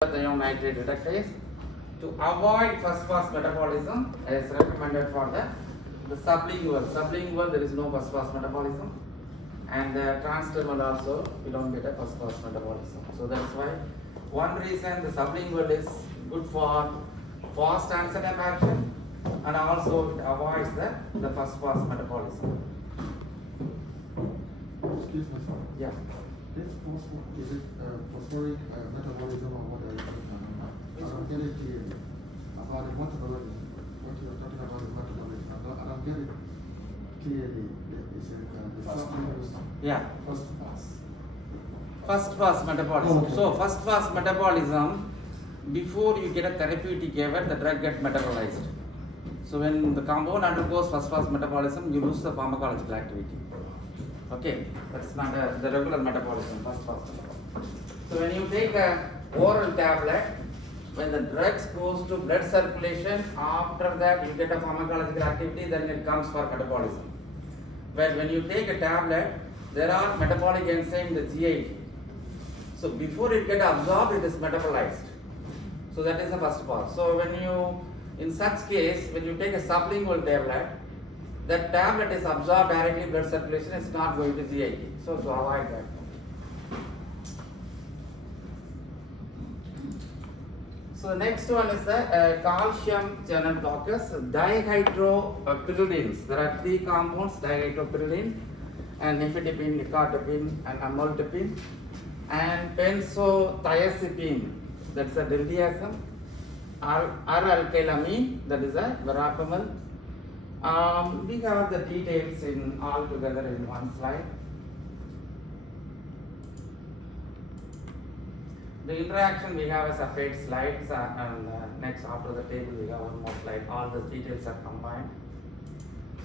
thionyl nitrate reductase. To avoid first pass metabolism is recommended for the sublingual. Sublingual there is no first pass metabolism, and the transdermal also you don't get a first pass metabolism. So that's why one reason the sublingual is good for fast onset of action, and also it avoids the first pass metabolism. Excuse me, sir. Yeah. This is it phosphoric metabolism or what are you talking about? I don't get it clearly. About the metabolism, what you are talking about is metabolism. I don't get it clearly. Is it Yeah. first pass? First pass metabolism. Oh, okay. So first pass metabolism, before you get a therapeutic event, the drug gets metabolized. So when the compound undergoes first pass metabolism, you lose the pharmacological activity. Okay, that's not the regular metabolism, first pass metabolism. So when you take a oral tablet, when the drugs goes to blood circulation, after that you get a pharmacological activity, then it comes for metabolism. But when you take a tablet, there are metabolic enzymes, the GIT. So before it gets absorbed, it is metabolized. So that is the first part. So when you, in such case, when you take a sublingual tablet, that tablet is absorbed directly in blood circulation, it's not going to GIT. So to avoid that. So the next one is the calcium channel blockers, dihydropyridines. There are three compounds, dihydropyridine, and nifedipine, nicardipine, and amlodipine, and benzothiazepine, that's a diltiazem, R-alkylamine, that is a verapamil. We have the details in all together in one slide. The interaction we have a separate slides, and next after the table we have one more slide. All the details are combined.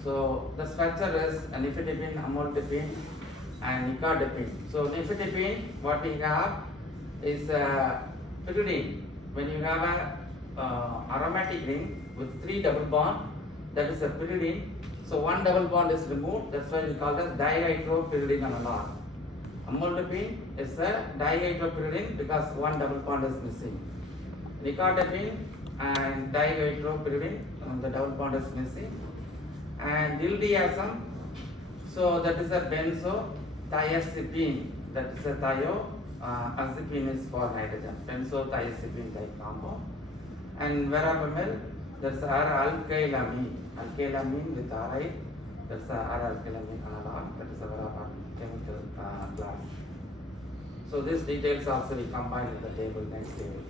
So the structure is nifedipine, amlodipine, and nicardipine. So nifedipine, what we have is pyridine. When you have a aromatic ring with 3 double bond, that is a pyridine. So one double bond is removed. That's why we call it dihydropyridine analog. Amlodipine is a dihydropyridine because one double bond is missing. Nicardipine and dihydropyridine, the double bond is missing. And diltiazem, so that is a benzothiazepine, that is a azepine is for nitrogen, benzothiazepine type compound. And verapamil, that's R-alkylamine, alkylamine with RI, that's R-alkylamine analog, that is a verapamil chemical class. So these details also we combine in the table, next table.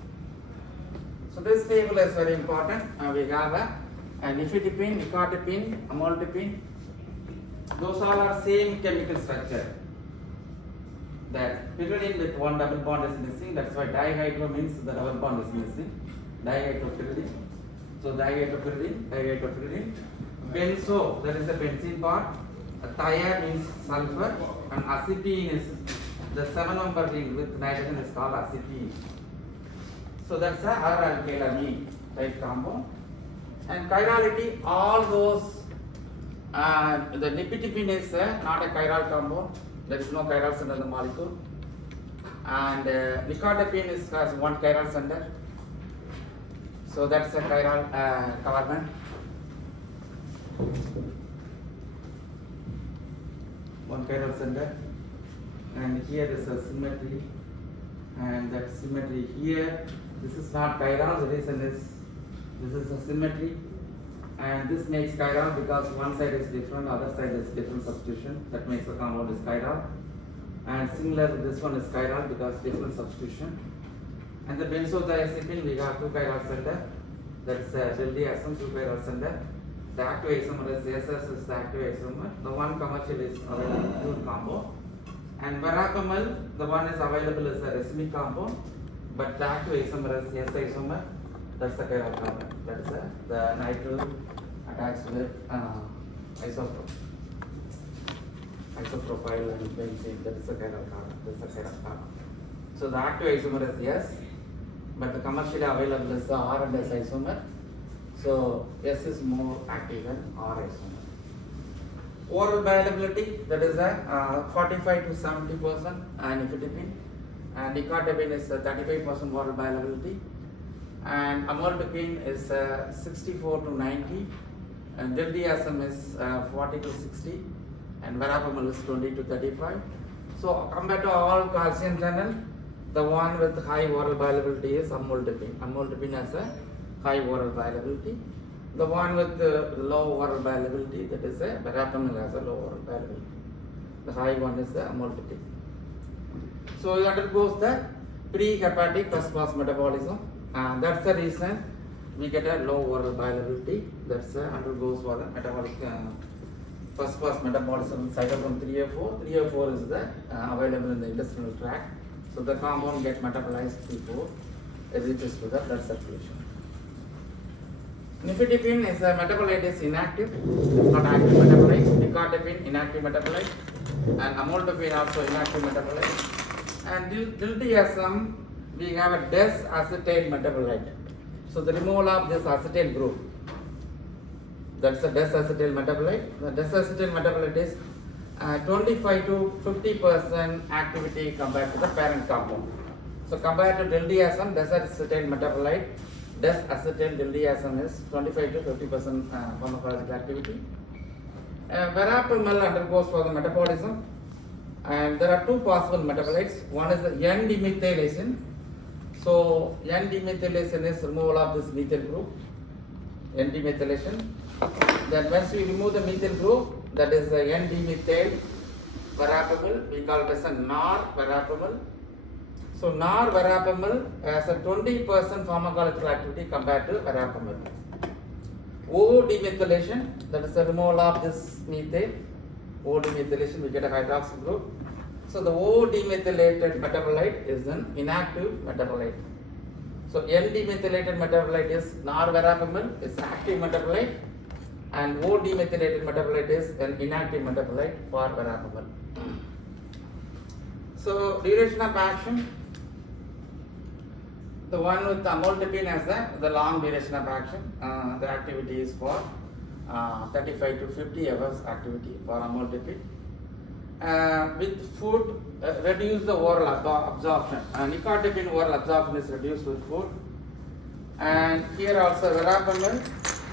So this table is very important. We have a nifedipine, nicardipine, amlodipine. Those all are same chemical structure. That pyridine with one double bond is missing. That's why dihydro means the double bond is missing. Dihydropyridine. So dihydropyridine. Benzo, that is the benzene part. Thia means sulfur, and acetine is the 7 number ring with nitrogen is called acetine. So that's a R-alkylamine type compound. And chirality, all those, the nifedipine is not a chiral compound. There is no chiral center in the molecule. And nicardipine has one chiral center. So that's a chiral carbon. One chiral center. And here is a symmetry. And that symmetry here, this is not chiral, the reason is this is a symmetry, and this makes chiral because one side is different, other side is different substitution. That makes the compound is chiral. And similar, this one is chiral because different substitution. And the benzothiazepine, we have 2 chiral center. That's diltiazem, 2 chiral center. The active isomer is SS is the active isomer. The one commercial is available pure compound. And verapamil, the one is available as a racemic compound, but the active isomer is S isomer. That's the chiral carbon. That is the nitrile attached with isopropyl and benzene. That is the chiral carbon. That's the chiral carbon. So the active isomer is S, but the commercially available is the R and S isomer. So S is more active than R isomer. Oral bioavailability, that is a 45 to 70% nifedipine. and nicardipine is 35% oral bioavailability, and amlodipine is 64 to 90, and diltiazem is 40 to 60, and verapamil is 20 to 35. So compared to all calcium channel, the one with high oral bioavailability is amlodipine. Amlodipine has a high oral bioavailability. The one with low oral bioavailability, that is a verapamil, has a low oral bioavailability. The high one is the amlodipine. So it undergoes the pre-hepatic first pass metabolism. That's the reason we get a low oral bioavailability. That's undergoes for the metabolic first pass metabolism cytochrome 3A4. 3A4 is the available in the intestinal tract. So the compound get metabolized before it reaches to the blood circulation. Nifedipine is a metabolite is inactive, not active metabolite. Nicardipine inactive metabolite, and amlodipine also inactive metabolite. And diltiazem, we have a des-acetyl metabolite. So the removal of this acetyl group, that's a des-acetyl metabolite. The des-acetyl metabolite is 25 to 50% activity compared to the parent compound. So compared to diltiazem, des-acetyl metabolite, des-acetyl diltiazem is 25 to 50% pharmacological activity. Verapamil undergoes for the metabolism, and there are two possible metabolites. One is the N-demethylation. So N-demethylation is removal of this methyl group, N-demethylation. Then once we remove the methyl group, that is the N-demethyl verapamil, we call it as a NOR-verapamil. So NOR-verapamil has a 20% pharmacological activity compared to verapamil. O-demethylation, that is the removal of this methyl. O-demethylation, we get a hydroxyl group. So the O-demethylated metabolite is an inactive metabolite. So N-demethylated metabolite is NOR-verapamil, is active metabolite, and O-demethylated metabolite is an inactive metabolite for verapamil. So duration of action, the one with amlodipine has the long duration of action. The activity is for 35 to 50 hours activity for amlodipine. With food, reduce the oral absorption. Nicardipine oral absorption is reduced with food. And here also verapamil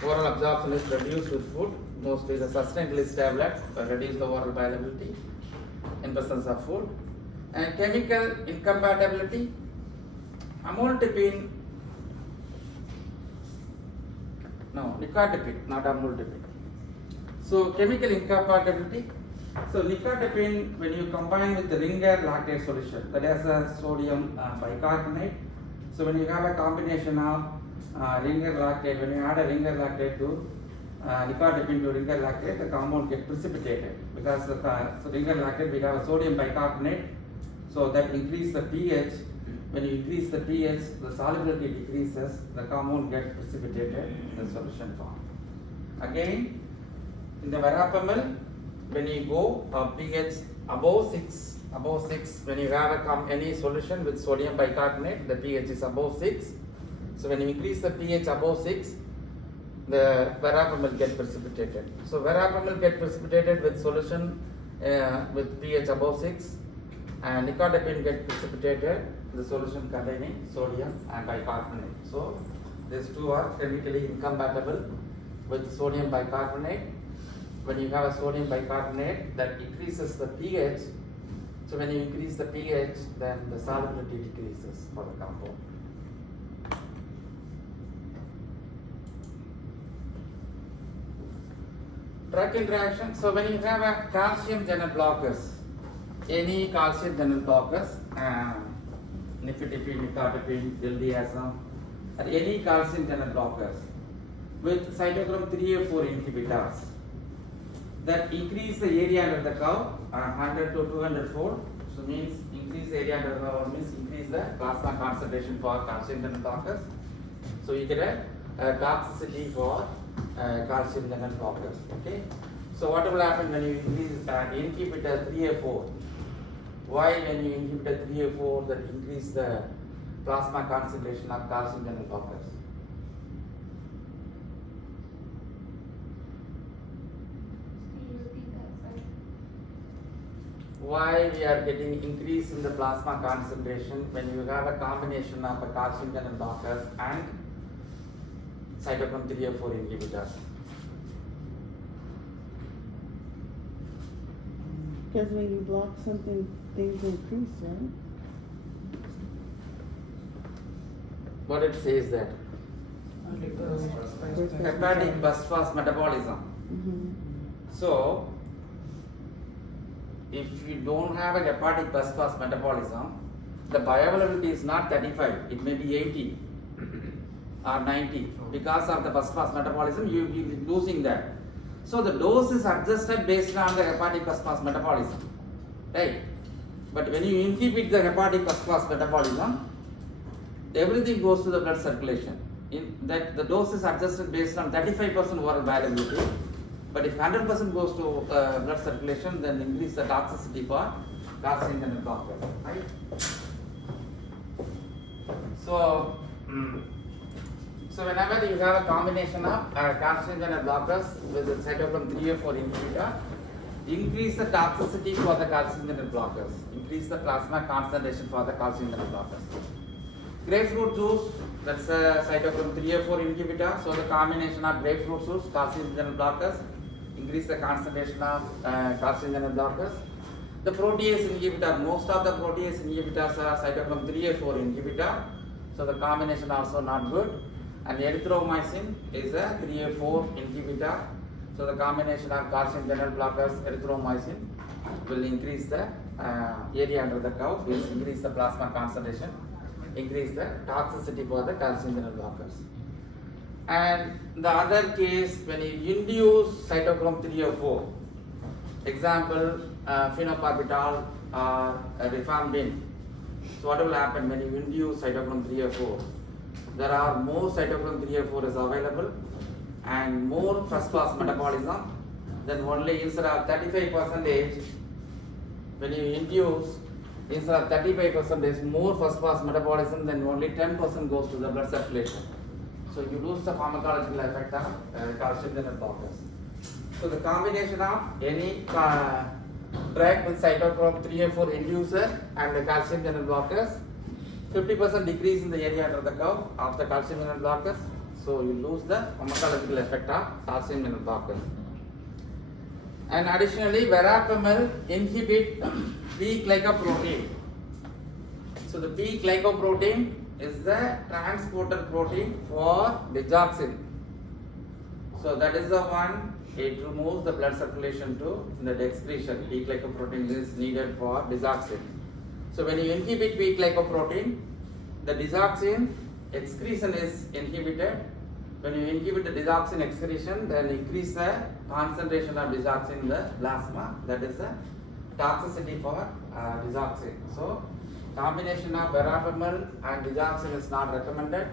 oral absorption is reduced with food. Mostly the sustained release tablet reduce the oral bioavailability in presence of food. And chemical incompatibility, amlodipine, no, nicardipine, not amlodipine. So chemical incompatibility. So nicardipine, when you combine with the Ringer lactate solution, that has a sodium bicarbonate. So when you have a combination of Ringer lactate, when you add a Ringer lactate to nicardipine to Ringer lactate, the compound gets precipitated because so Ringer lactate we have a sodium bicarbonate, so that increase the pH. When you increase the pH, the solubility decreases, the compound gets precipitated in the solution form. Again, in the verapamil, when you go pH above 6, when you have any solution with sodium bicarbonate, the pH is above 6. So when you increase the pH above 6, the verapamil get precipitated. So verapamil get precipitated with solution with pH above 6, and nicardipine get precipitated the solution containing sodium and bicarbonate. So these two are chemically incompatible with sodium bicarbonate. When you have a sodium bicarbonate, that increases the pH. So when you increase the pH, then the solubility decreases for the compound. Drug interaction. So when you have a calcium channel blockers, any calcium channel blockers, nifedipine, nicardipine, diltiazem, or any calcium channel blockers with cytochrome 3A4 inhibitors, that increase the area under the curve 100 to 200 fold. So means increase the area under the curve means increase the plasma concentration for calcium channel blockers. So you get a toxicity for calcium channel blockers. Okay. So what will happen when you increase inhibitor 3A4? Why when you inhibit 3A4 that increase the plasma concentration of calcium channel blockers? why we are getting increase in the plasma concentration when you have a combination of a calcium channel blockers and cytochrome 3A4 inhibitors. Because when you block something, things increase, right? What it says that hepatic bus fast metabolism. Mm-hmm. So, if you don't have a hepatic bus fast metabolism, the bioavailability is not 35, it may be 80 or 90. Because of the bus fast metabolism, you will be losing that. So, the dose is adjusted based on the hepatic bus fast metabolism, right? But when you inhibit the hepatic bus fast metabolism, everything goes to the blood circulation. In that, the dose is adjusted based on 35% oral bioavailability. But if 100% goes to blood circulation, then increase the toxicity for calcium channel blockers, right? So, so whenever you have a combination of calcium channel blockers with the cytochrome 3A4 inhibitor, increase the toxicity for the calcium channel blockers, increase the plasma concentration for the calcium channel blockers. Grapefruit juice, that's a cytochrome 3A4 inhibitor. So the combination of grapefruit juice, calcium channel blockers, increase the concentration of calcium channel blockers. The protease inhibitor, most of the protease inhibitors are cytochrome 3A4 inhibitor. So the combination also not good. And erythromycin is a 3A4 inhibitor. So the combination of calcium channel blockers, erythromycin will increase the area under the curve, will increase the plasma concentration, increase the toxicity for the calcium channel blockers. And the other case, when you induce cytochrome 3A4, example phenobarbital or rifampin. So what will happen when you induce cytochrome 3A4? There are more cytochrome 3A4 is available and more first pass metabolism. Then only instead of 35%, when you induce, instead of 35% more first pass metabolism, then only 10% goes to the blood circulation. So you lose the pharmacological effect of calcium channel blockers. So the combination of any drug with cytochrome 3A4 inducer and the calcium channel blockers, 50% decrease in the area under the curve of the calcium channel blockers. So you lose the pharmacological effect of calcium channel blockers. And additionally, verapamil inhibit P-glycoprotein. So the P-glycoprotein is the transporter protein for digoxin. So that is the one, it removes the blood circulation to the excretion. P-glycoprotein is needed for digoxin. So when you inhibit P-glycoprotein, the digoxin excretion is inhibited. When you inhibit the digoxin excretion, then increase the concentration of digoxin in the plasma. That is the toxicity for digoxin. So combination of verapamil and digoxin is not recommended,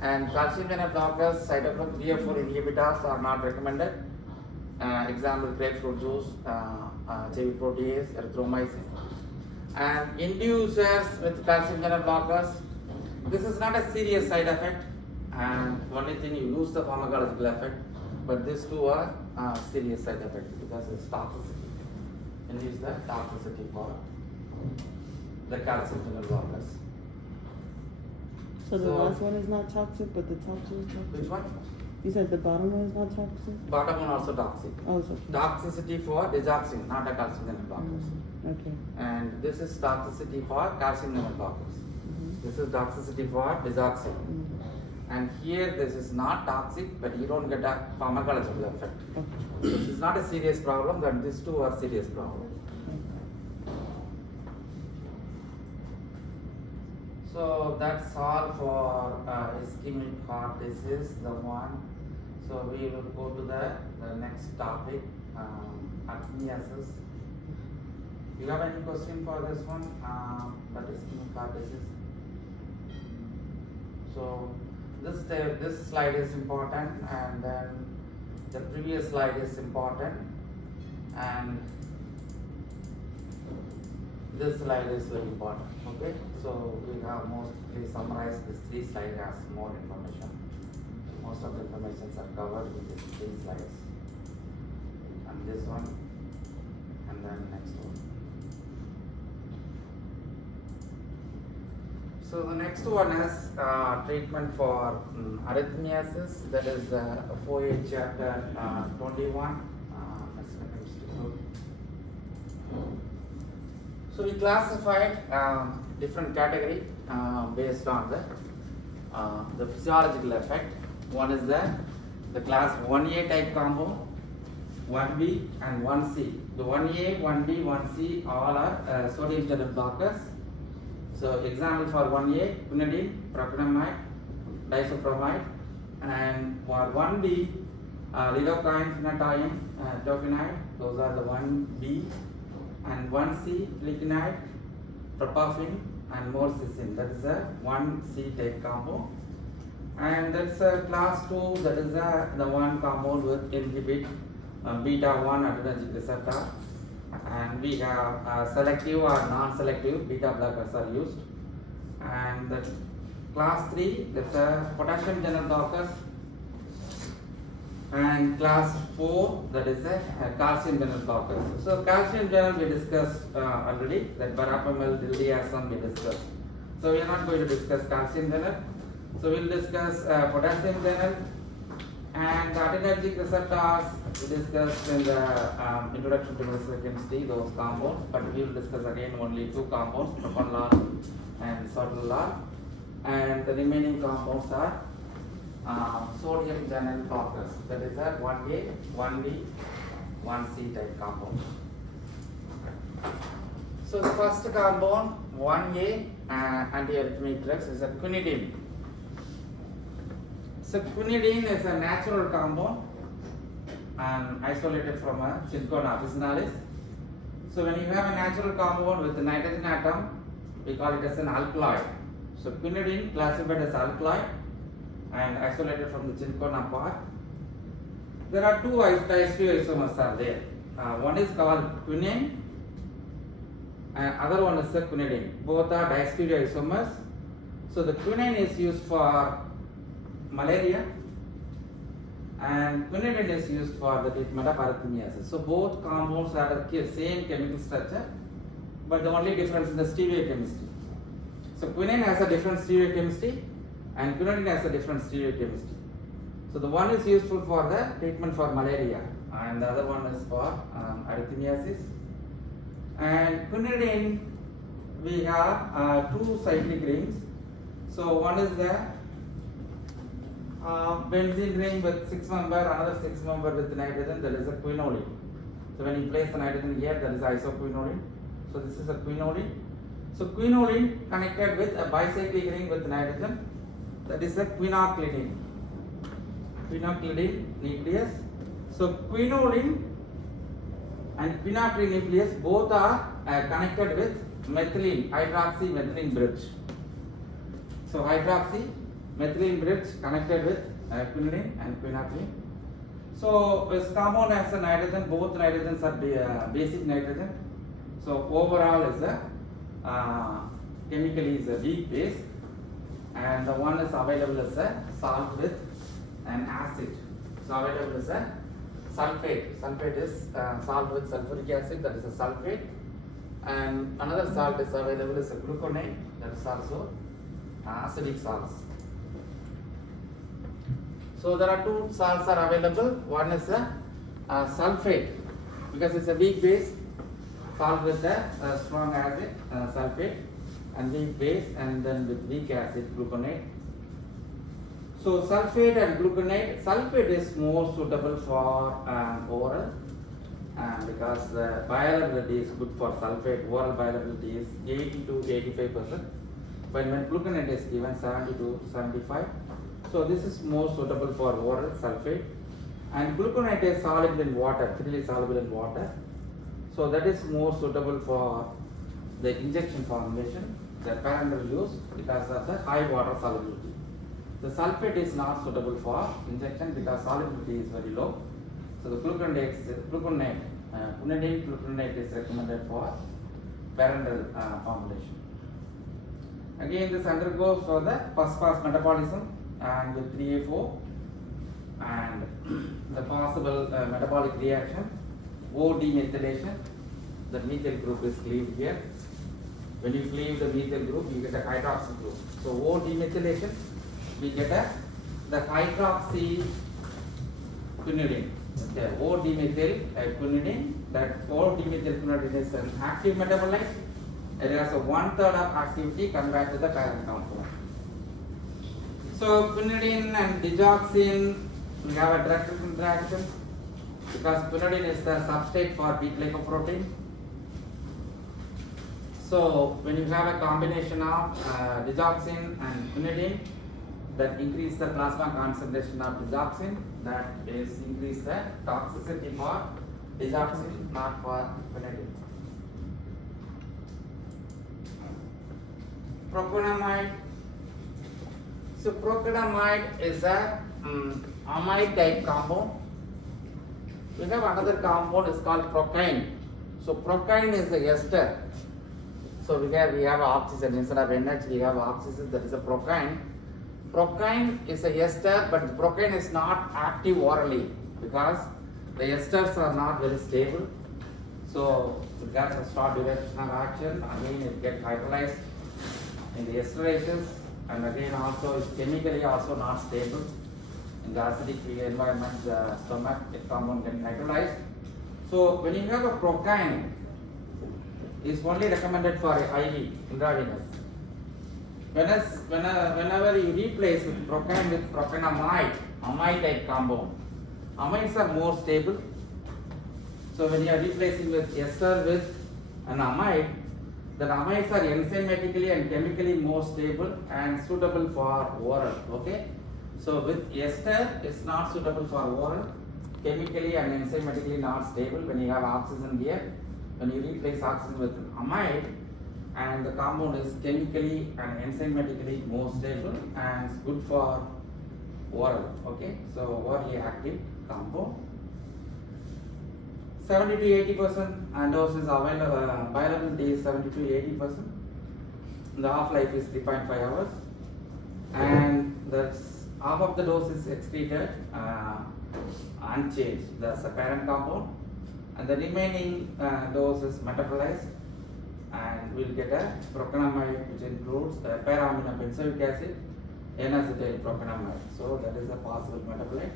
and calcium channel blockers, cytochrome 3A4 inhibitors are not recommended. Example, grapefruit juice, JV protease, erythromycin. And inducers with calcium channel blockers, this is not a serious side effect, and only thing you lose the pharmacological effect, but these two are serious side effects because it's toxicity. Induce the toxicity for the calcium channel blockers. So the So- last one is not toxic, but the top two is toxic? Which one? You said the bottom one is not toxic? Bottom one also toxic. Oh, it's okay. Toxicity for digoxin, not a calcium channel blockers. Okay. And this is toxicity for calcium channel blockers. Mhm. This is toxicity for digoxin. Mhm. And here this is not toxic, but you don't get a pharmacological effect. Okay. This is not a serious problem, but these two are serious problems. So that's all for ischemic heart disease, the one. So we will go to the next topic, arrhythmiasis. You have any question for this one? That ischemic heart disease. So this slide is important, and then the previous slide is important, and this slide is very important. Okay, so we have mostly summarized this three slides has more information. Most of the informations are covered with these three slides, and this one, and then next one. So the next one is treatment for arrhythmiasis. That is 4A chapter 21. So we classified different category based on the physiological effect. One is the class 1A type compound, 1B and 1C. The 1A, 1B, 1C all are sodium channel blockers. So example for 1A, quinidine, propanamide, disopromide, and for 1B, lidocaine, phenytoin, tofinide, those are the 1B, and 1C, flecainide, propafin, and morphine. That is a 1C type compound. And that's a class 2, that is the one compound with inhibit beta 1 adrenergic receptor. And we have selective or non-selective beta blockers are used. And the class 3, that's a potassium channel blockers. And class 4, that is a calcium channel blockers. So calcium channel we discussed already, that verapamil, diltiazem we discussed. So we are not going to discuss calcium channel. So we will discuss potassium channel and the adrenergic receptors we discussed in the introduction to molecular chemistry, those compounds, but we will discuss again only two compounds, propanol and sotalol, and the remaining compounds are sodium channel blockers, that is a 1A, 1B, 1C type compound. So the first compound 1A antiarrhythmic drugs is a quinidine. So quinidine is a natural compound and isolated from a Cinchona officinalis. So when you have a natural compound with a nitrogen atom, we call it as an alkaloid. So quinidine classified as alkaloid and isolated from the Cinchona part. There are two diastereoisomers are there. One is called quinine and other one is the quinidine. Both are diastereoisomers. So the quinine is used for malaria and quinidine is used for the treatment of arrhythmiasis. So both compounds have the same chemical structure, but the only difference is the stereochemistry. So quinine has a different stereochemistry and quinidine has a different stereochemistry. So the one is useful for the treatment for malaria and the other one is for arrhythmiasis. And quinidine, we have two cyclic rings. So one is the benzene ring with 6 member, another 6 member with nitrogen, that is a quinoline. So when you place the nitrogen here, that is isoquinoline. So this is a quinoline. So quinoline connected with a bicyclic ring with nitrogen, that is a quinacridine. Quinacridine nucleus. So quinoline and quinacridine nucleus both are connected with methylene, hydroxymethylene bridge. So hydroxymethylene bridge connected with quinidine and quinacridine. So this compound has a nitrogen, both nitrogens are basic nitrogen. So overall is a chemically is a weak base, and the one is available as a salt with an acid. So available as a sulfate. Sulfate is salt with sulfuric acid, that is a sulfate, and another salt is available as a gluconate, that is also acidic salts. So there are two salts are available. One is a sulfate, because it's a weak base, salt with a strong acid, sulfate, and weak base, and then with weak acid, gluconate. So sulfate and gluconate, sulfate is more suitable for oral, because the bioavailability is good for sulfate. Oral bioavailability is 80 to 85%, but when gluconate is given 70 to 75. So this is more suitable for oral sulfate, and gluconate is soluble in water, freely soluble in water. So that is more suitable for the injection formulation, the parenteral use, because of the high water solubility. The sulfate is not suitable for injection because solubility is very low. So the quinidine gluconate is recommended for parenteral formulation. Again, this undergoes for the first pass metabolism and with 3A4 and the possible metabolic reaction, O demethylation, the methyl group is cleaved here, When you cleave the methyl group, you get a hydroxy group. So O demethylation, we get the hydroxy quinidine. Okay, O demethyl quinidine. That O demethyl quinidine is an active metabolite. It has a 1/3 of activity compared to the parent compound. So quinidine and digoxin, we have a direct interaction because quinidine is the substrate for beta-glycoprotein. So when you have a combination of digoxin and quinidine, that increase the plasma concentration of digoxin, that is increase the toxicity for digoxin, not for quinidine. Proconamide. So proconamide is a amide type compound. We have another compound is called procaine. So procaine is a ester. So we have oxygen instead of NH, we have oxygen, that is a procaine. Procaine is a ester, but procaine is not active orally because the esters are not very stable. So it gets a short duration of action, again it gets hydrolyzed in the esterases, and again also it's chemically also not stable. In the acidic environment, the stomach, the compound can hydrolyze. So when you have a procaine, is only recommended for IV, intravenous. Whenever you replace with procaine with propanamide, amide type compound, amides are more stable. So when you are replacing with ester with an amide, the amides are enzymatically and chemically more stable and suitable for oral. Okay. So with ester, it's not suitable for oral, chemically and enzymatically not stable. When you have oxygen here, when you replace oxygen with an amide, and the compound is chemically and enzymatically more stable and it's good for oral. Okay, so orally active compound. 70 to 80% and dose is available. Bioavailability is 70 to 80%. The half life is 3.5 hours, and that's half of the dose is excreted unchanged. That's the parent compound, and the remaining dose is metabolized, and we'll get a proconamide, which includes para-aminobenzoic acid, N-acetyl proconamide. So that is a possible metabolite.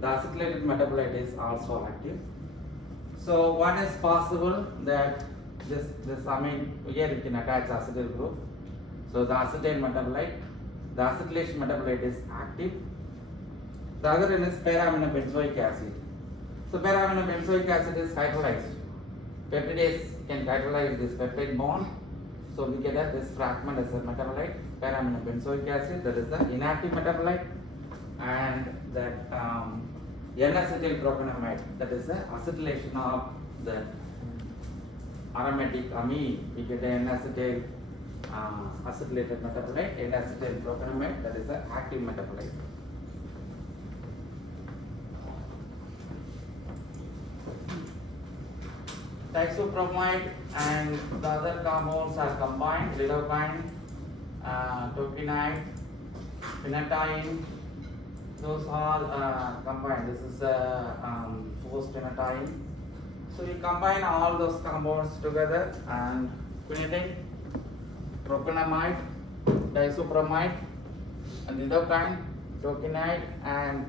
The acetylated metabolite is also active. So one is possible that this amine, here you can attach acetyl group. So the acetyl metabolite, the acetylation metabolite is active. The other one is para-aminobenzoic acid. So para-aminobenzoic acid is hydrolyzed. Peptidase can hydrolyze this peptide bond. So we get this fragment as a metabolite, para-aminobenzoic acid, that is the inactive metabolite, and that N-acetyl proconamide, that is the acetylation of the aromatic amine. We get the N-acetyl acetylated metabolite, N-acetyl proconamide, that is the active metabolite. Diisopramide and the other compounds are combined, lidocaine, tokenide, phenytoin, those all combined. This is phosphenetine. So we combine all those compounds together, and quinidine, proconamide, diisopramide, and lidocaine, tokenide, and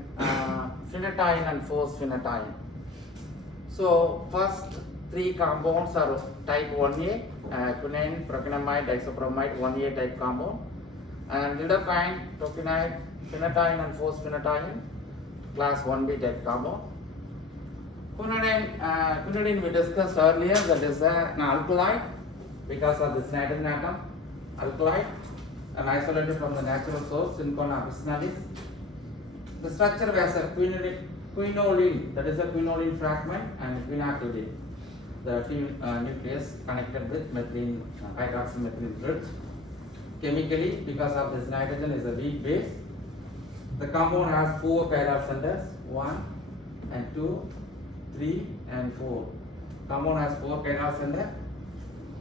phenytoin and phosphenetine. So first three compounds are type 1A, quinine, proconamide, diisopramide, 1A type compound, and lidocaine, tokenide, phenytoin and phosphenetine, class 1B type compound. Quinidine we discussed earlier, that is an alkaloid because of this nitrogen atom, alkaloid, and isolated from the natural source, Cinchona officinalis. The structure has a quinoline, that is a quinoline fragment, and quinacridine, the nucleus connected with methylene, hydroxymethylene bridge. Chemically, because of this nitrogen is a weak base. The compound has 4 chiral centers, 1 and 2, 3 and 4. Compound has 4 chiral centers.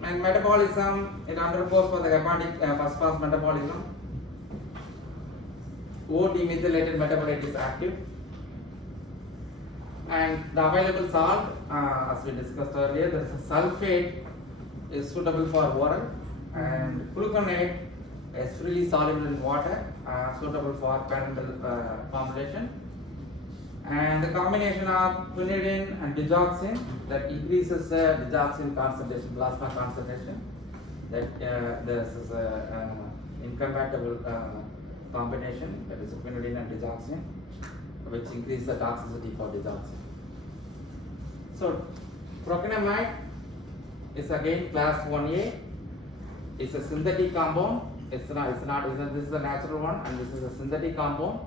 And metabolism, it undergoes for the hepatic first pass metabolism. O demethylated metabolite is active. And the available salt, as we discussed earlier, the sulfate is suitable for oral. And gluconate is freely soluble in water, suitable for parental formulation. And the combination of quinidine and digoxin that increases the digoxin concentration, plasma concentration. That this is a incompatible combination, that is quinidine and digoxin, which increases the toxicity for digoxin. So procainamide is again class 1A. It's a synthetic compound. This is a natural one, and this is a synthetic compound.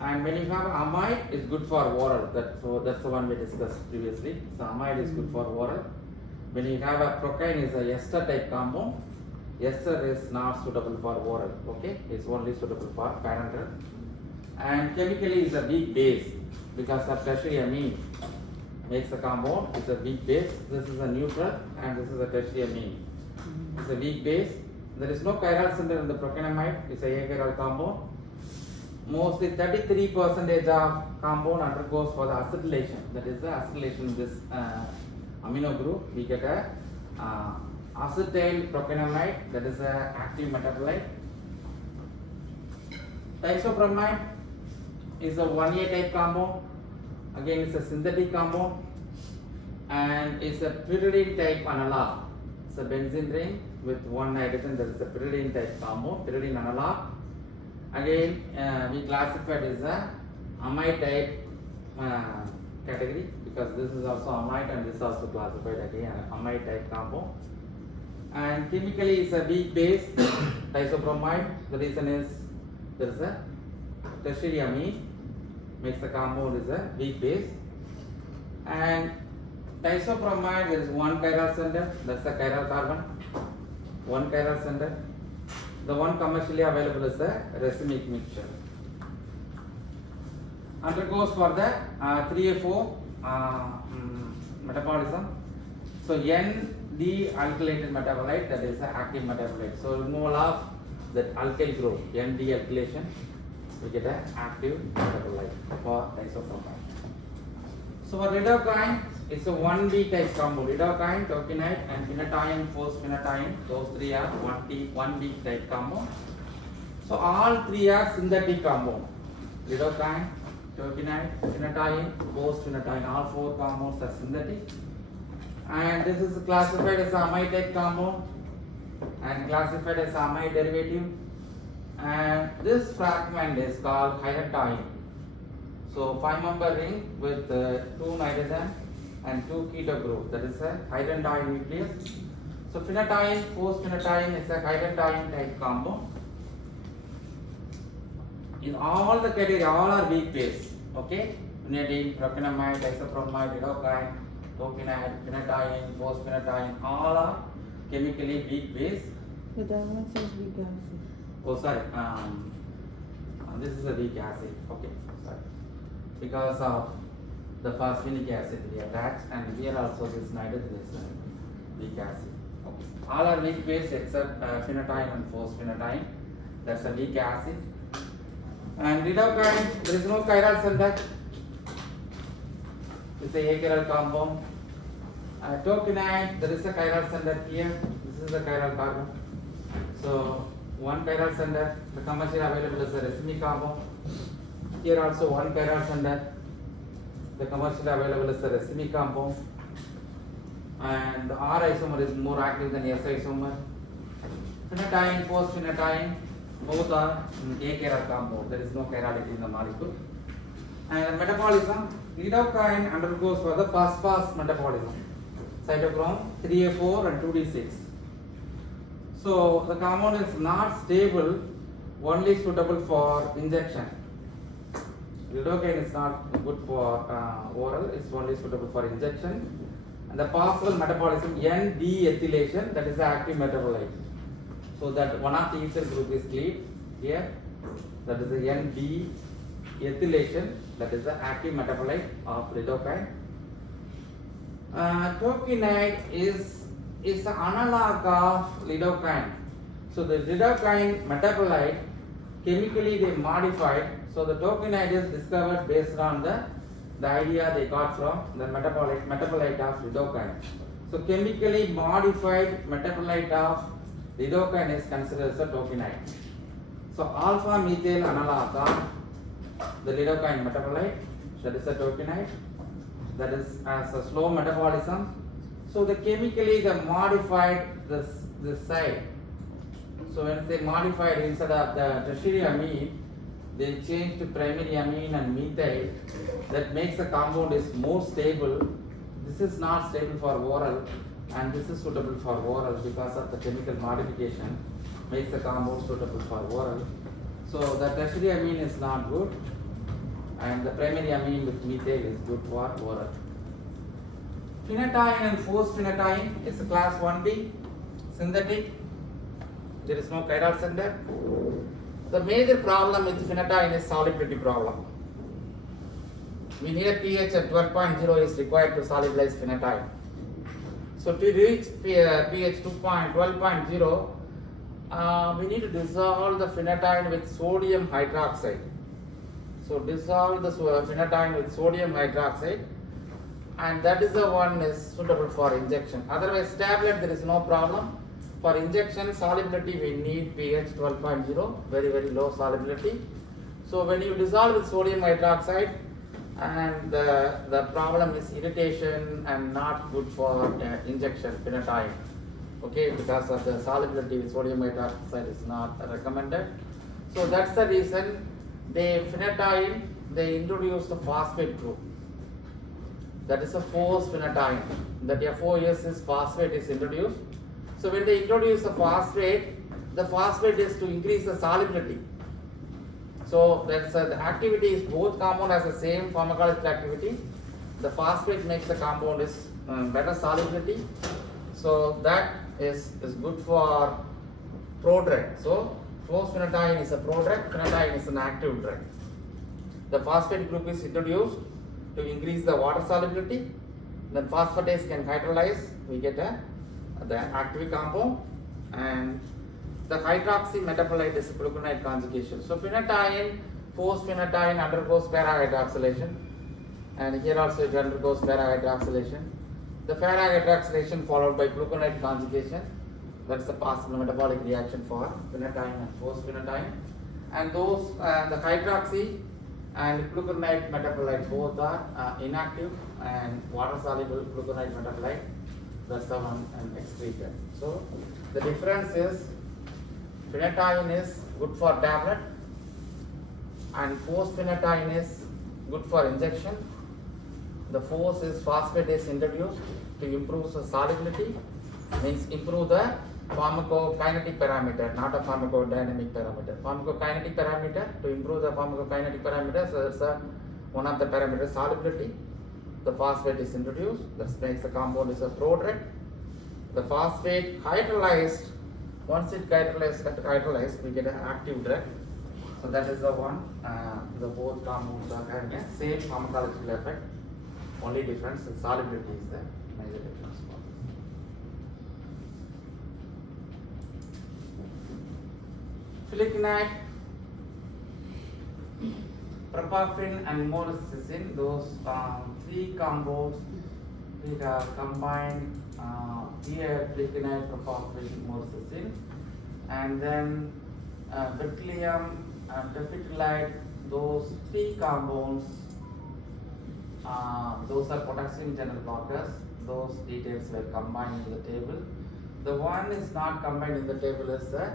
And when you have amide, it's good for oral. That's the one we discussed previously. So amide is good for oral. When you have a procaine, is a ester type compound. Ester is not suitable for oral. Okay, it's only suitable for parenteral. And chemically, it's a weak base because of tertiary amine makes the compound. It's a weak base. This is a neutral, and this is a tertiary amine. It's a weak base. There is no chiral center in the procainamide. It's a achiral compound. Mostly 33% of compound undergoes for the acetylation. That is the acetylation in this amino group. We get a acetyl procainamide, that is a active metabolite. Diisopramide is a 1A type compound. Again, it's a synthetic compound, and it's a pyridine type analog. It's a benzene ring with one hydrogen. That is a pyridine type compound, pyridine analog. Again, we classified as a amide type category because this is also amide and this is also classified again amide type compound. And chemically, it's a weak base, diisopramide. The reason is there is a tertiary amine makes the compound is a weak base. And diisopramide, there is one chiral center, that's the chiral carbon, one chiral center. The one commercially available is the racemic mixture. Undergoes for the 3A4 metabolism. So N-dealkylated metabolite, that is the active metabolite. So removal of that alkyl group, N-dealkylation, we get an active metabolite for diisopramide. So for lidocaine, it's a 1B type compound. Lidocaine, tocinide, and phenytoin, phosphenytoin. Those three are 1B type compound. So all three are synthetic compound. Lidocaine, tocinide, phenytoin, phosphenytoin. All four compounds are synthetic. And this is classified as amide type compound and classified as amide derivative. And this fragment is called hydantoin. So 5-member ring with 2 nitrogen and 2 keto group, that is a hydantoin nucleus. So phenytoin, phosphenytoin is a hydantoin type compound. In all the category, all are weak base. Okay, quinidine, procainamide, diisopramide, lidocaine, tocinide, phenytoin, phosphenytoin, all are chemically weak base. But that one says weak acid. Oh, sorry. This is a weak acid. Okay, sorry. Because of the phosphinic acid we attach, and here also this nitrogen is weak acid. Okay. All are weak base except phenytoin and phosphenytoin. That's a weak acid. And lidocaine, there is no chiral center. It's a achiral compound. Tocinide, there is a chiral center here. This is the chiral carbon. So one chiral center. The commercially available is a racemic compound. Here also one chiral center. The commercially available is the racemic compound. And the R isomer is more active than S isomer. Phenytoin, phosphenytoin, both are achiral compound. There is no chirality in the molecule. And metabolism, lidocaine undergoes for the phosphorus metabolism. Cytochrome 3A4 and 2D6. So the compound is not stable, only suitable for injection. Lidocaine is not good for oral, it's only suitable for injection. And the possible metabolism N-deethylation, that is the active metabolite. So that one of the ethyl group is cleaved here, that is the N-deethylation, that is the active metabolite of lidocaine. Tocinide is the analog of lidocaine. So the lidocaine metabolite, chemically they modified. So the tocinide is discovered based on the idea they got from the metabolite of lidocaine. So chemically modified metabolite of lidocaine is considered as a tokenide. So alpha methyl analog, the lidocaine metabolite, that is a tokenide, that is as a slow metabolism. So the chemically they modified this side. So when they modified, instead of the tertiary amine, they changed to primary amine and methyl. That makes the compound is more stable. This is not stable for oral, and this is suitable for oral because of the chemical modification makes the compound suitable for oral. So the tertiary amine is not good, and the primary amine with methyl is good for oral. Phenetyne and phosphonetine is a class 1B synthetic. There is no chiral center. The major problem with phenetyne is solubility problem. We need a pH at 12.0 is required to solubilize phenetyne. So to reach pH 12.0, we need to dissolve the phenetyne with sodium hydroxide. So dissolve the phenetyne with sodium hydroxide, and that is the one is suitable for injection. Otherwise, tablet there is no problem. For injection solubility, we need pH 12.0, very low solubility. So when you dissolve with sodium hydroxide, and the problem is irritation and not good for injection phenetyne. Okay, because of the solubility with sodium hydroxide is not recommended. So that's the reason they introduced the phosphate group. That is a phosphonetine. That FOS is phosphate is introduced. So when they introduce the phosphate is to increase the solubility. So that's the activity is both compound has the same pharmacological activity. The phosphate makes the compound is better solubility. So that is good for prodrug. So phosphonetine is a prodrug, phenetyne is an active drug. The phosphate group is introduced to increase the water solubility. Then phosphatase can hydrolyze. We get the active compound, and the hydroxy metabolite is gluconide conjugation. So phenetyne, phosphonetine undergoes para-hydroxylation, and here also it undergoes para-hydroxylation. The para-hydroxylation followed by gluconide conjugation. That's the possible metabolic reaction for phenetyne and phosphonetine. And those the hydroxy and gluconide metabolite both are inactive, and water soluble gluconide metabolite, that's the one and excreted. So the difference is phenetyne is good for tablet and phosphonetine is good for injection. The phos is phosphate is introduced to improve the solubility, means improve the pharmacokinetic parameter, not a pharmacodynamic parameter. Pharmacokinetic parameter, to improve the pharmacokinetic parameter, so that's one of the parameters, solubility. The phosphate is introduced, that makes the compound is a prodrug. The phosphate hydrolyzed, once it hydrolyzed, we get an active drug. So that is the one, the both compounds are having the same pharmacological effect. Only difference is solubility is the major difference for this. Flecainide, propafin and molicin, those three compounds which are combined here, flecainide, propafin, molicin, and then berkelium, terphthalate, those three compounds, those are potassium channel blockers. Those details were combined in the table. The one is not combined in the table is the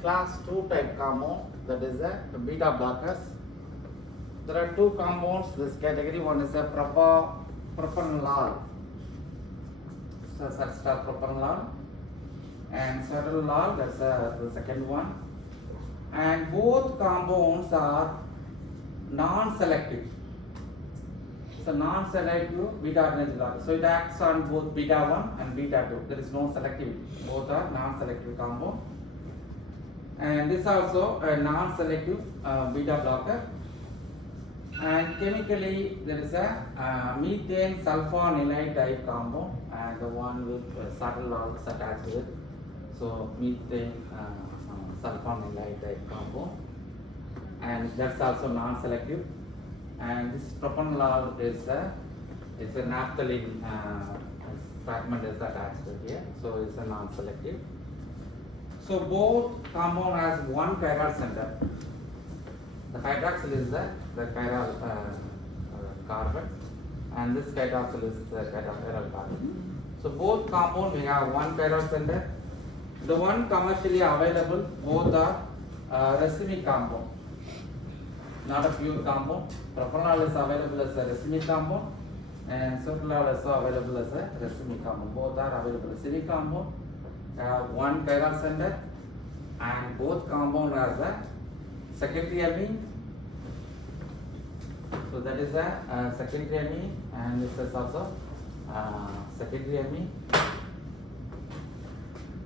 class 2 type compound, that is the beta blockers. There are two compounds this category. One is a propranolol, so propranolol, and cetalol, that's the second one. And both compounds are non-selective. So non-selective beta adrenergic blocker. So it acts on both beta 1 and beta 2. There is no selectivity. Both are non-selective compound. And this also a non-selective beta blocker. And chemically there is a methane sulfonylide type compound, and the one with cetalol is attached with. So methane sulfonylide type compound, and that's also non-selective. And this propranolol is a naphthalene fragment is attached to here, so it's a non-selective. So both compound has one chiral center. The hydroxyl is the chiral carbon, and this hydroxyl is the chiral carbon. So both compound we have one chiral center. The one commercially available, both are racemic compound, not a pure compound. Propanol is available as a racemic compound, and sotalol is available as a racemic compound. Both are available as racemic compound. One chiral center, and both compound has a secondary amine. So that is a secondary amine, and this is also secondary amine.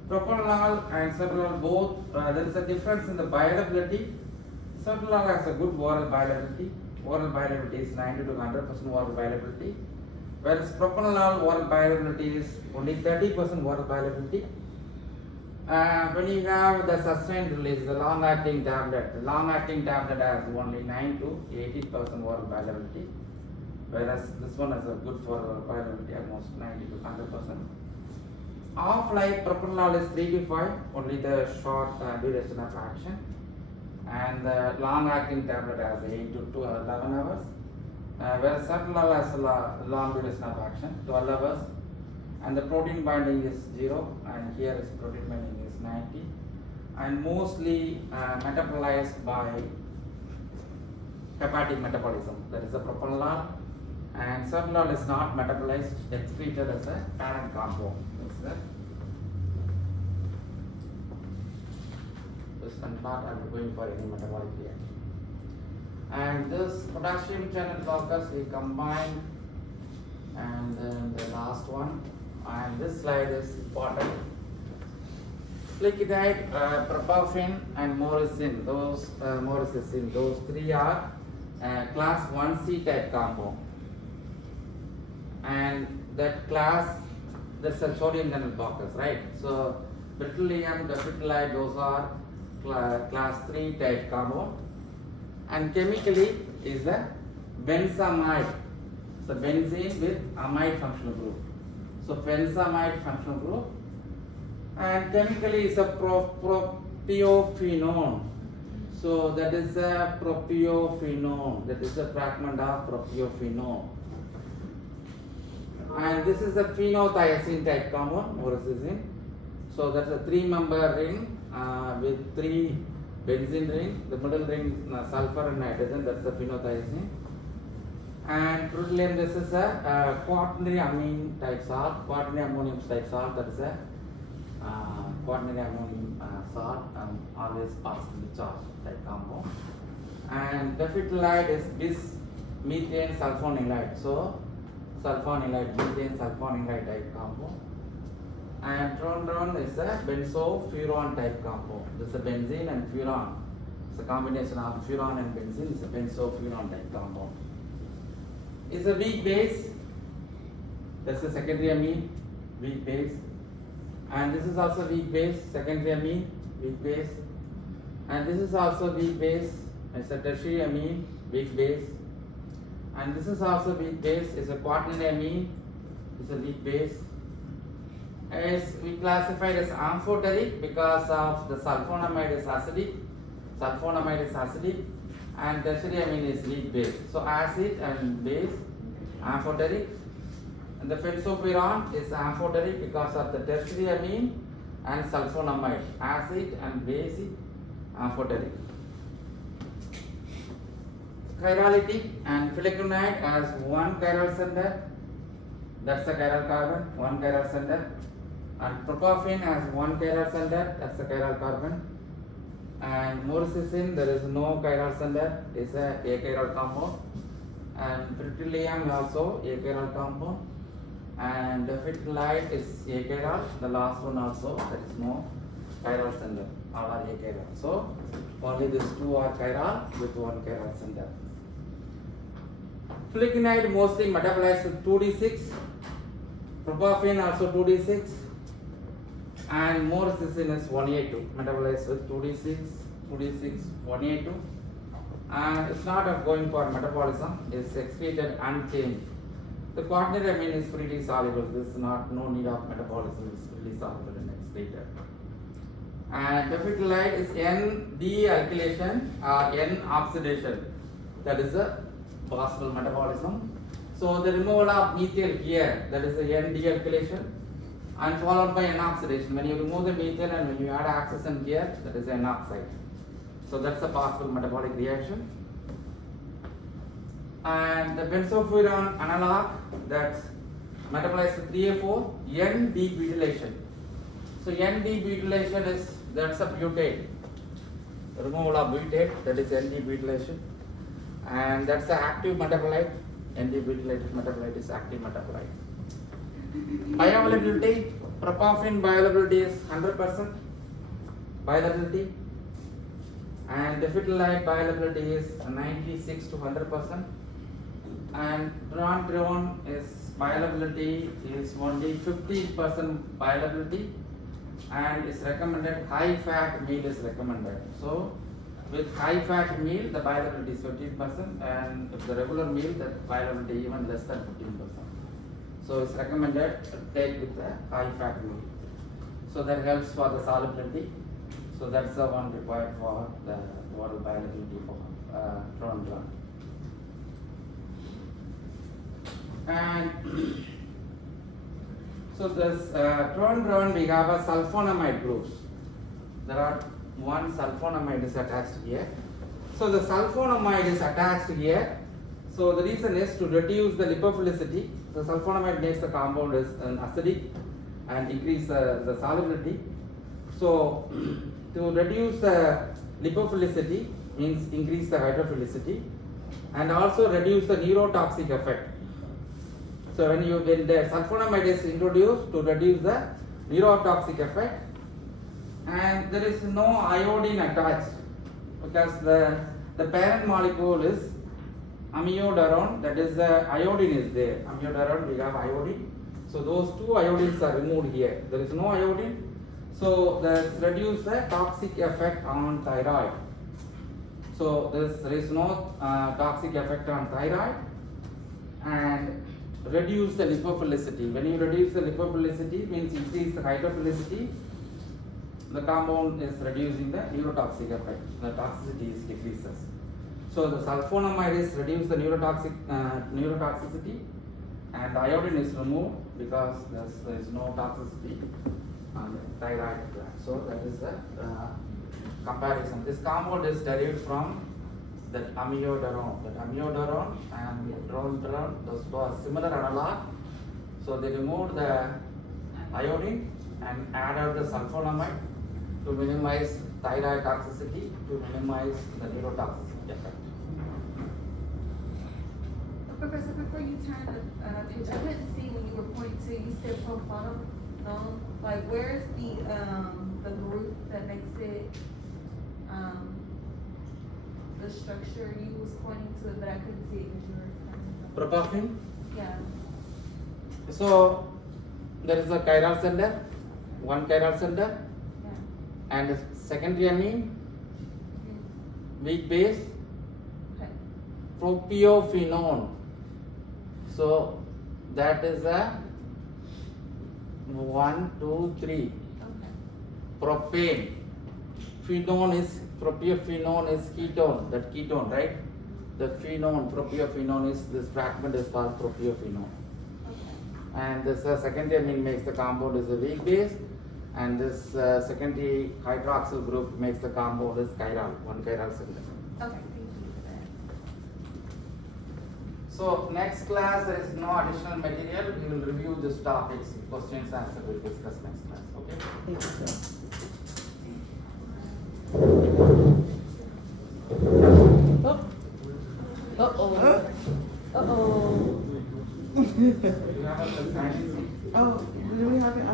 Propanol and sotalol both, there is a difference in the bioavailability. Sotalol has a good oral bioavailability. Oral bioavailability is 90 to 100% oral bioavailability, whereas propanol oral bioavailability is only 30% oral bioavailability. When you have the sustained release, the long-acting tablet, has only 9 to 18% oral bioavailability, whereas this one has a good oral bioavailability, almost 90 to 100%. Off-life propanol is 3 to 5, only the short duration of action, and the long-acting tablet has 8 to 11 hours, whereas sotalol has a long duration of action, 12 hours, and the protein binding is 0, and here is protein binding is 90, and mostly metabolized by hepatic metabolism. That is the propanol, and sotalol is not metabolized, excreted as a parent compound. This part I am going for any metabolic reaction. And this potassium channel blockers we combine, and then the last one, and this slide is important. Flecainide, propafin, and morocin, those three are class 1C type compound, and that class, that's a sodium channel blockers, right? So beryllium, daphthalide, those are class 3 type compound, and chemically is a benzamide. So benzene with amide functional group. So benzamide functional group, and chemically is a propiophenone. So that is a propiophenone. That is a fragment of propiophenone. And this is a phenothiazine type compound, morocin. So that's a 3-member ring with 3 benzene ring. The middle ring sulfur and nitrogen. That's the phenothiazine. And beryllium, this is a quaternary amine type salt, quaternary ammonium type salt. That is a quaternary ammonium salt, always positively charged type compound. And daphthalide is bis-methane sulfonylide. So sulfonylide, methane sulfonylide type compound. And tronron is a benzofuran type compound. This is a benzene and furan. It's a combination of furan and benzene. It's a benzofuran type compound. It's a weak base. That's the secondary amine, weak base. And this is also weak base, secondary amine, weak base. And this is also weak base. It's a tertiary amine, weak base. And this is also weak base. It's a quaternary amine. It's a weak base. As we classified as amphoteric because of the sulfonamide is acidic. And tertiary amine is weak base. So acid and base, amphoteric. And the fensopiron is amphoteric because of the tertiary amine and sulfonamide, acid and base, amphoteric. Chirality, and flecainide has one chiral center, that's the chiral carbon, one chiral center. And propafin has one chiral center, that's the chiral carbon. And morocin, there is no chiral center, it's a achiral compound. And beryllium also achiral compound. And daphthalide is achiral, the last one also, there is no chiral center, all are achiral. So only these two are chiral with one chiral center. Flecainide mostly metabolized with 2D6, propafin also 2D6, and morocin is 1A2, metabolized with 2D6, 1A2, and it's not going for metabolism, it's excreted unchanged. The quaternary amine is freely soluble, this is no need of metabolism, it's freely soluble and excreted. And terephthalate is N-dealkylation or N-oxidation. That is the possible metabolism. So the removal of methyl here, that is the N-dealkylation, and followed by N-oxidation. When you remove the methyl and when you add oxygen here, that is N-oxide. So that's a possible metabolic reaction. And the benzofuran analog that metabolizes 3A4, N-debutylation. So N-debutylation is, that's a butane. Removal of butane, that is N-debutylation. And that's the active metabolite. N-debutylated metabolite is active metabolite. Bioavailability, propofin bioavailability is 100% bioavailability. And terephthalate bioavailability is 96 to 100%. And trontiron is bioavailability is only 15% bioavailability, and is recommended high fat meal is recommended. So with high fat meal the bioavailability is 15%, and if the regular meal the bioavailability even less than 15%. So it's recommended to take with the high fat meal. So that helps for the solubility. So that's the one required for the oral bioavailability for trontiron. And so this trontiron, we have a sulfonamide groups. There are one sulfonamide is attached here. So the sulfonamide is attached here. So the reason is to reduce the lipophilicity. The sulfonamide makes the compound is acidic and increase the solubility. So to reduce the lipophilicity means increase the hydrophilicity and also reduce the neurotoxic effect. So when the sulfonamide is introduced to reduce the neurotoxic effect, and there is no iodine attached because the parent molecule is amiodarone, that is the iodine is there. Amiodarone, we have iodine. So those two iodines are removed here. There is no iodine. So this reduce the toxic effect on thyroid. So there is no toxic effect on thyroid, and reduce the lipophilicity. When you reduce the lipophilicity means increase the hydrophilicity. The compound is reducing the neurotoxic effect. The toxicity is decreases. So the sulfonamide is reduce the neurotoxicity, and the iodine is removed because there is no toxicity on the thyroid gland. So that is the comparison. This compound is derived from that amiodarone. That amiodarone and trontiron, those two are similar analog. So they removed the iodine and added the sulfonamide to minimize thyroid toxicity, to minimize the neurotoxicity effect. Professor, before you turn the page, I couldn't see when you were pointing to, you said profonum. Like where's the group that makes it the structure you was pointing to, but I couldn't see it because you were Propofin. yeah. So there is a chiral center, one chiral center, Yeah. and secondary amine, weak base, Okay. propiophenone. So that is a 1, 2, 3. Okay. Propane. Phenone is propiophenone is ketone. That ketone, right? The phenone, propiophenone is this fragment is called propiophenone. Okay. And this secondary amine makes the compound is a weak base, and this secondary hydroxyl group makes the compound is chiral, one chiral center. Okay. Thank you for that. So next class there is no additional material. We will review these topics, questions, answer we'll discuss next class. Okay. Thank you, sir. Oh. Uh-oh. Uh-oh. You have a science. Oh, do we have it?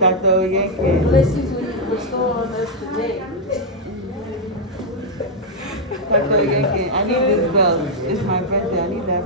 Dr. Oyenke. Blessings will restore on us today. Dr. Oyenke, I need this belt. It's my birthday. I need that.